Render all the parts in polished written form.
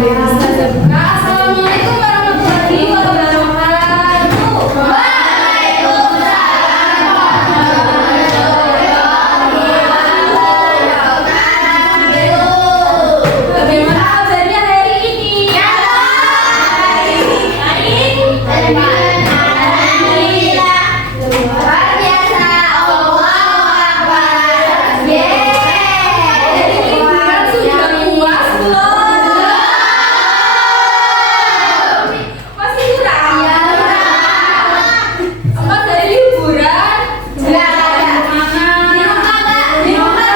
Assalamualaikum warahmatullahi wabarakatuh. Bagaimana kabarnya hari ini? Alhamdulillah. Luar biasa. Allahu Akbar. Jadi liburan sudah puas belum? Masih kurang? Apa dari liburan? Jalan kemana? Di rumah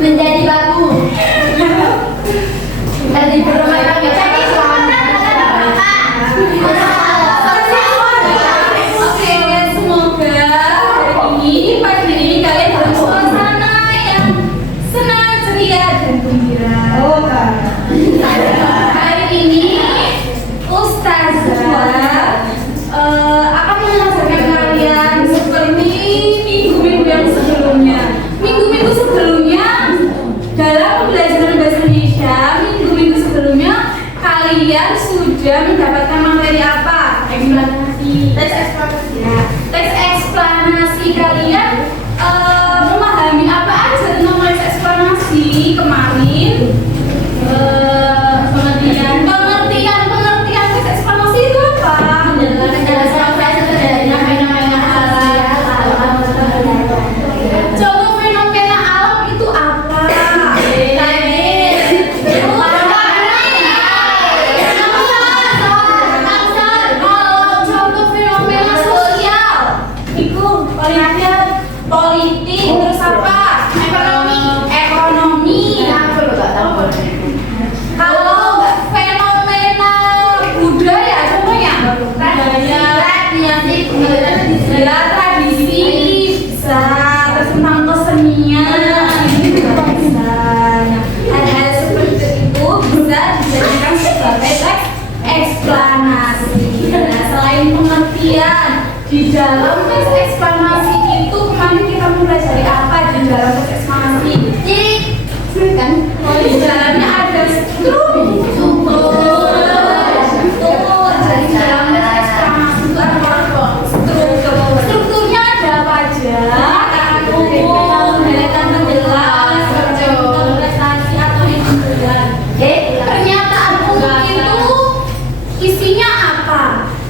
Menjadi babu. Tadi berumah tangga jadi Oke, semoga hari ini pagi ini kalian dalam suasana yang senang, ceria, dan gembira. Hari ini Ustazah akan mengajarkan kalian seperti minggu-minggu yang sebelumnya. Minggu-minggu sebelumnya dalam pembelajaran bahasa Indonesia, minggu-minggu sebelumnya kalian sudah mendapatkan materi apa? Eksplanasi. Tes eksplanasi. Ya, tes eksplanasi kalian memahami apa aja tentang tes eksplanasi kemarin? Pengertian tes eksplanasi itu apa? Contoh fenomena alam itu apa? Kalau contoh fenomena sosial itu politik, terus apa? Ekonomi. Kalau fenomena budaya, contohnya tradisi bisa, terus tentang kesenian ini juga bisa. Nah, hal-hal seperti itu bisa dijadikan sebagai teks eksplanasi. Nah, selain pengertian di dalam teks eksplanasi itu kemarin kita mempelajari apa di dalam teks eksplanasi? Kan? Oh, di dalamnya ada struktur. Jadi dalam teks eksplanasi itu ada apa? Strukturnya ada apa aja? Kata umum, deretan menjelas, prestasi atau hitungan. Pernyataan umum itu isinya apa?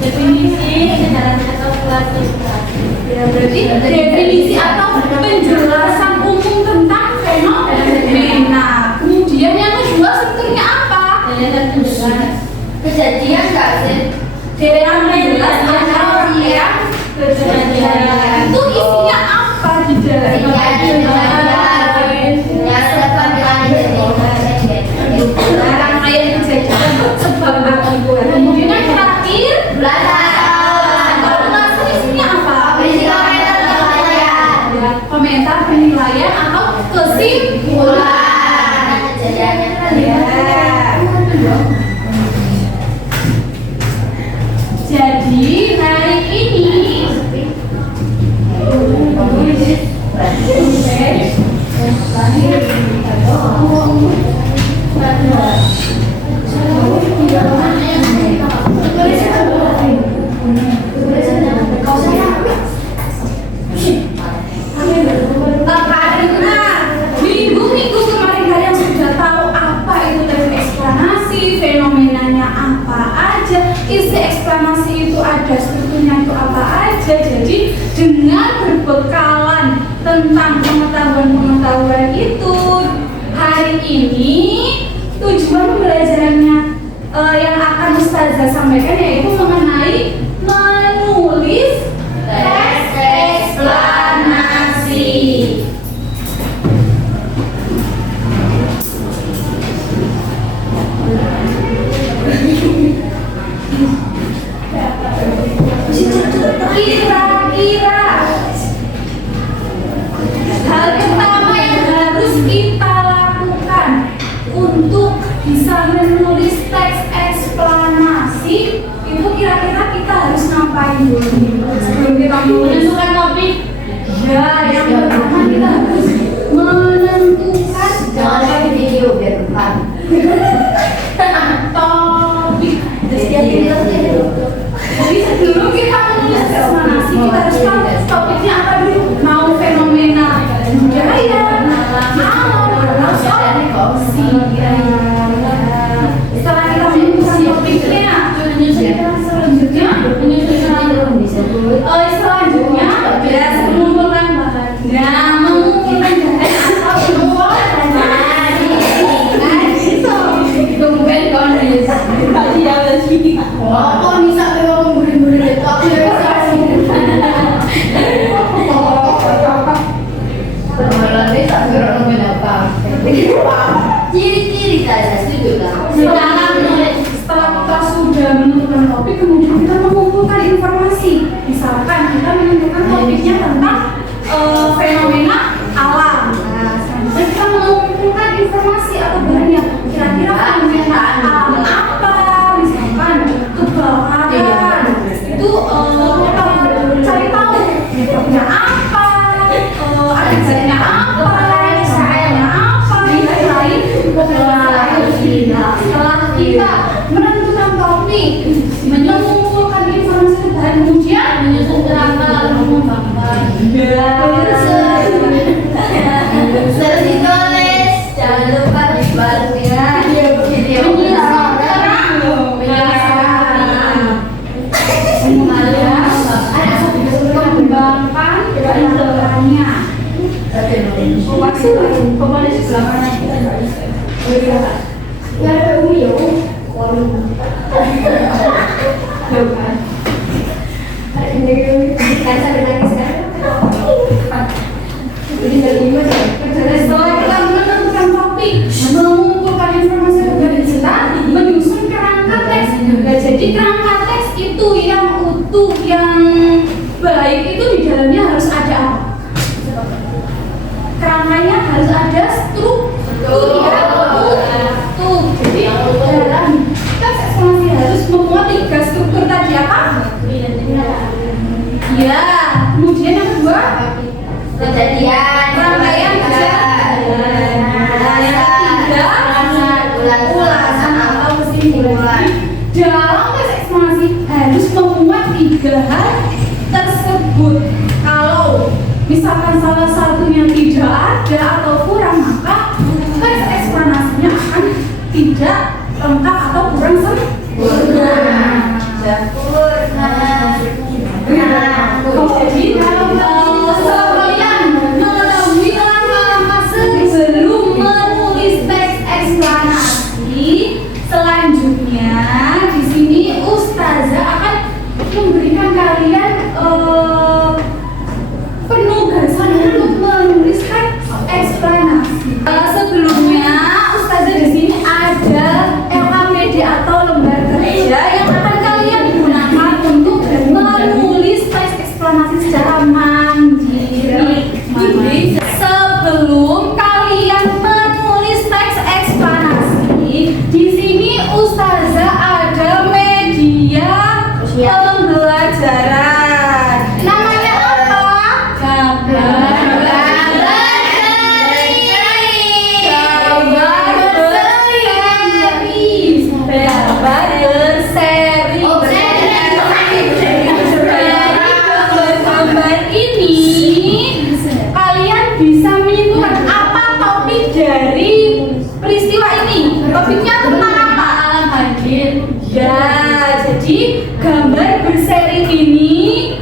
Definisi, sejarah atau klasifikasi. Ya, berarti definisi atau penjelasan umum tentang fenomena. Kemudian yang kedua strukturnya apa? kejadian nggak sih? Deretan menjelas atau yang kejadian. Itu isinya apa di dalam? Rangkaian kejadian sebab akibat. Kemudian yang terakhir belasan isinya apa? Komentar penilaian atau kesimpulan. Jadi hari ini karena minggu-minggu kemarin kalian sudah tahu apa itu teks eksplanasi, fenomenanya apa aja, isi eksplanasi itu ada, strukturnya itu apa aja. Jadi dengan berbekalan tentang pengetahuan-pengetahuan itu, hari ini tujuan pembelajarannya yang akan Ustazah sampaikan yaitu mengenai menulis teks eksplanasi. Kira-kira hal pertama yang harus kita lakukan untuk bisa menulis teks eksplanasi itu kira-kira kita harus ngapain dulu sebelum kita menentukan topik? Ya, yang pertama kita harus menentukan Ciri-ciri saja, setuju kan? Setelah kita sudah menentukan topik, kemudian kita mengumpulkan informasi. Misalkan kita menentukan topiknya tentang fenomena alam. Nah, selanjutnya kita mengumpulkan informasi atau bahannya. Kira-kira fenomena alam apa? Misalkan kebakaran. Itu kita cari tahu penyebabnya apa, akibatnya apa, salahnya apa, lain-lain. Setelah kita menentukan topik, mengumpulkan informasi dan kemudian Menyusun kerangka lalu mengembangkan. Terus ditulis, jangan lupa dibalut ya. mengembangkan penelitiannya. Pembalis sebelah mana kita nggak bisa. Ya ada umi ya, setelah kita menentukan topik, mengumpulkan informasi dari kita, menyusun kerangka teks. Nah, jadi kerangka teks itu yang utuh, yang baik itu di dalamnya harus ada apa? Kerangkanya harus ada struktur ya, utuh. Jadi dalam teks eksplorasi harus memuat 3 struktur tadi apa? Ya, kemudian yang kedua Kejadian, rangkaian ulasan atau kesimpulan. Dalam teks eksplorasi harus memuat 3 hal tersebut. Kalau misalkan salah satunya tidak ada atau kurang, maka teks eksplanasinya akan tidak lengkap atau kurang sempurna. Jadi kalau sekalian mengetahui langkah-langkah sebelum menulis teks eksplanasi, selanjutnya di sini Ustazah akan memberikan kalian penugasan untuk menulis teks eksplanasi. Sebelumnya Ustazah di sini ada LKPD atau lembar kerja yang akan kalian gunakan untuk menulis teks eksplanasi secara mandiri. Sebelum kalian menulis teks eksplanasi, di sini Ustazah ada media pembelajaran. Namanya apa? Gambar berseri. Gambar ini kalian bisa menyimpulkan apa topik dari peristiwa ini. Topiknya tentang apa? alam banjir. Ya, jadi gambar berseri ini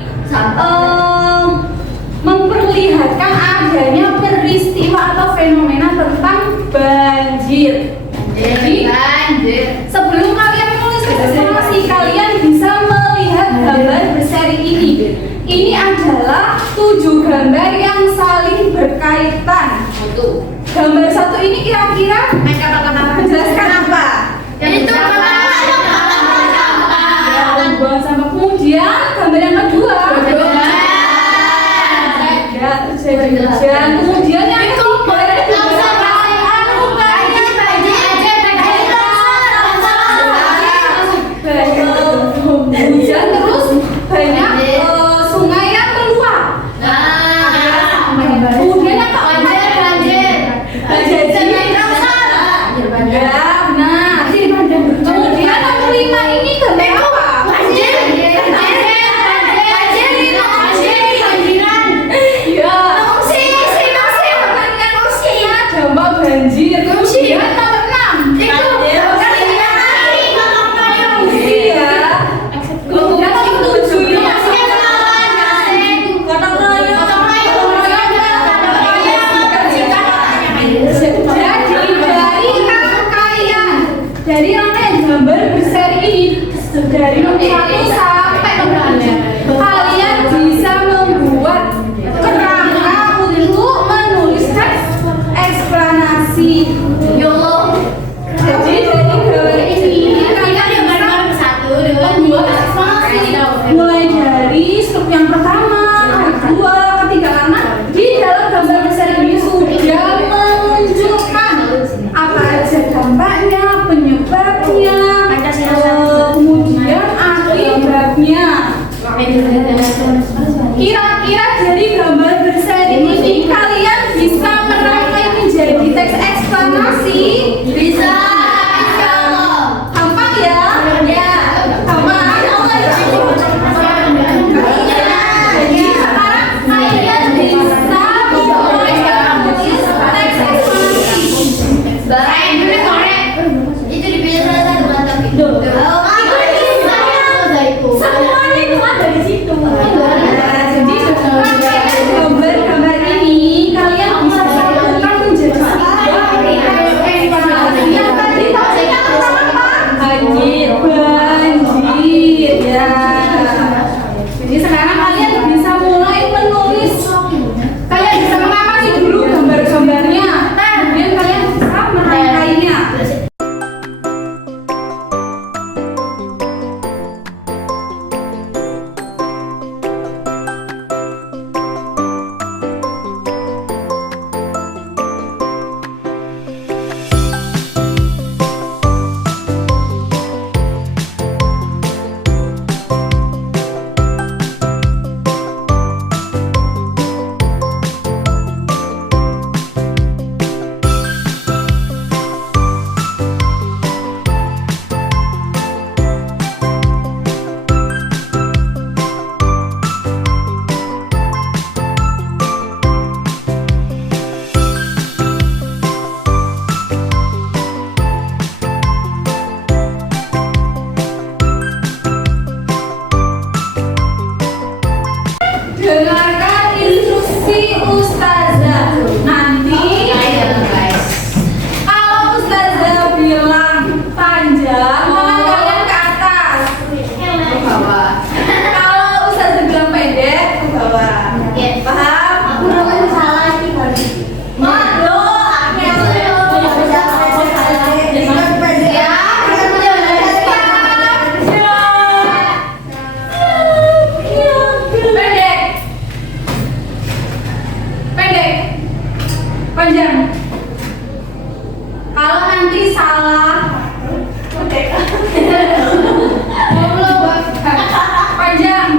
memperlihatkan adanya peristiwa atau fenomena tentang banjir. Jadi sebelum kalian menulis eksplorasi, kalian bisa melihat gambar berseri ini. Ini adalah 7 gambar yang saling berkaitan. Gambar 1 ini kira-kira menjelaskan apa? Itu Buang sampah. Kemudian gambar yang kedua ya, terjadi hujan. Kemudian yang ketiga hujan, terus banyak sungai yang meluap. Kemudian yang keempat banjir. Ya, benar. Kemudian nomor 5 ini gambar apa? Dampak banjir. Kemudian nomor 6 itu pengungsi ya. Kemudian nomor 7 ini dari rangkaian gambar berseri ini, dari nomor 1 sampai nomor 7, kalian bisa membuat kerangka untuk menulis teks eksplanasi. Ya Allah. Jadi dari gambar ini kalian mulai dari step yang pertama, kedua, ketiga, karena di dalam gambar besar ini sudah menunjukkan apa aja dampaknya, penyebabnya, kemudian akibatnya. Kira-kira dari gambar besar ini kalian bisa merangkai menjadi teks eksplanasi? Bisa. Gampang ya? Ya. Gampang. Jadi sekarang kalian bisa mulai menulis teks eksplanasi. Itu dipilih salah satu mantap itu. Semuanya itu ada di situ. Jadi gambar-gambar ini kalian bisa satukan menjadi yang tadi topiknya apa? Banjir ya. Jadi sekarang kalian bisa mulai menulis. Kalian bisa mengamati dulu gambar-gambarnya. Kemudian kalian bisa merangkainya. Dengarkan instruksi ustazah. Nanti kalau ustazah bilang panjang, tangan kalian ke atas. Kalau ustazah bilang pendek, ke bawah. Paham? Waduh, pendek, panjang. Kalau nanti salah, panjang.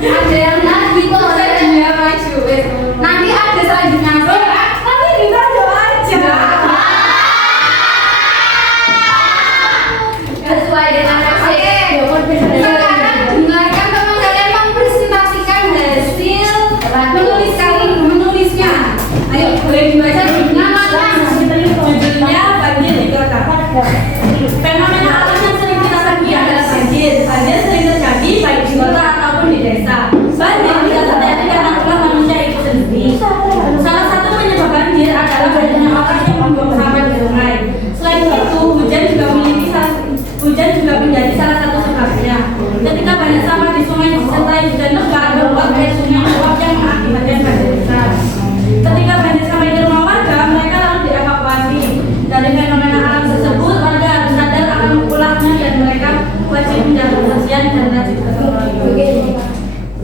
Ada yang nanti selanjutnya maju. Nanti ada selanjutnya. Nanti kita jawab aja. Sesuai dengan Sekarang dengarkan teman kalian mempresentasikan hasil menulisnya. Ayo, boleh dibaca judulnya judulnya banjir di kota. Fenomena alam yang sering kita temui adalah banjir. Banjir sering terjadi baik di kota ataupun di desa. Banjir bisa terjadi karena ulah manusia itu sendiri. Salah satu penyebab banjir adalah banyaknya orang yang membuang sampah di sungai. Selain itu, hujan juga menjadi salah satu sebabnya. Ketika banyak sampah di sungai disertai hujan lebat, membuat air sungai meluap yang mengakibatkan banjir besar. Ketika banjir sampai di rumah warga, mereka lalu dievakuasi. Dari fenomena alam tersebut, warga harus sadar akan ulahnya dan mereka wajib menjaga kebersihan dan rajin berolahraga.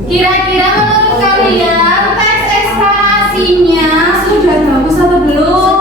Kira-kira menurut kalian teks eksplanasinya sudah bagus atau belum?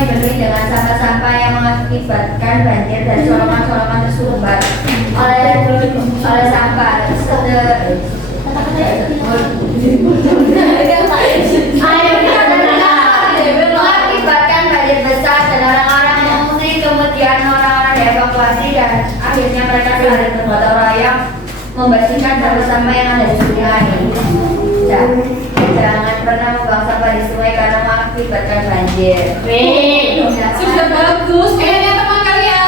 dipenuhi dengan sampah-sampah yang mengakibatkan banjir dan solokan-solokan tersumbat oleh sampah. Mengakibatkan banjir besar dan orang-orang mengungsi, kemudian orang-orang dievakuasi dan akhirnya mereka berada di bergotong royong membersihkan sampah-sampah yang ada di sungai. Jangan pernah membuang sampah di sungai karena mengakibatkan banjir. Sudah bagus. Kayaknya teman kalian.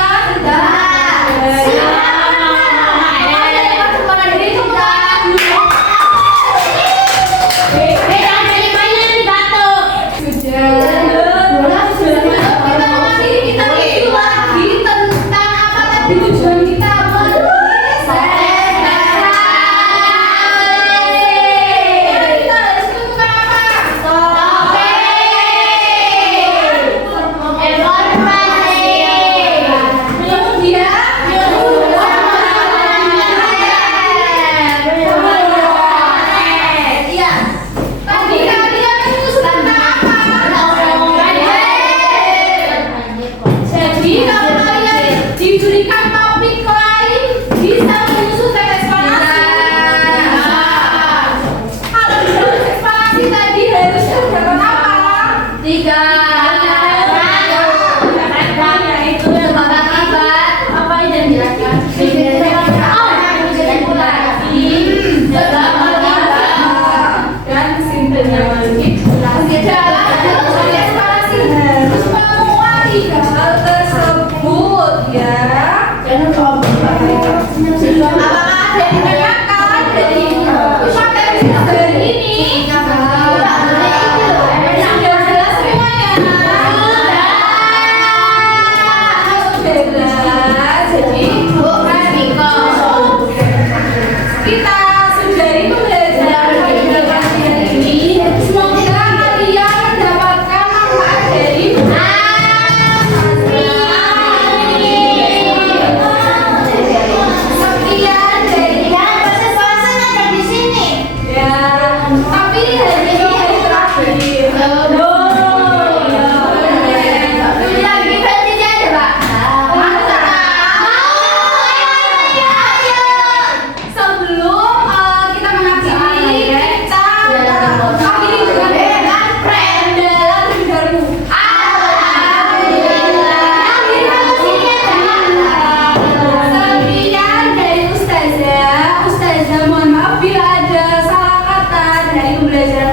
Diberikan topik lain bisa menyusun eksplorasi. Kalau menyusun eksplorasi tadi harusnya dapat apa? 3. Itu sebab akibat apa yang dijelaskan? Dan kesimpulannya manipulasi dalam eksplorasi harus menguasai hal tersebut ya. Apakah ada yang ditanyakan dari materi ini? Sudah jelas semuanya? Sudah jelas. Jadi kita sudahi pembelajaran hari ini. Semoga kalian mendapatkan manfaat dari sekian dari ya. Tapi hari ini hari terakhir. Sebelum kita mengakhiri, kita akhiri dengan prendalan baru. Sekian dari Ustazah. Ustazah mohon maaf bila ada salah kata dari pembelajaran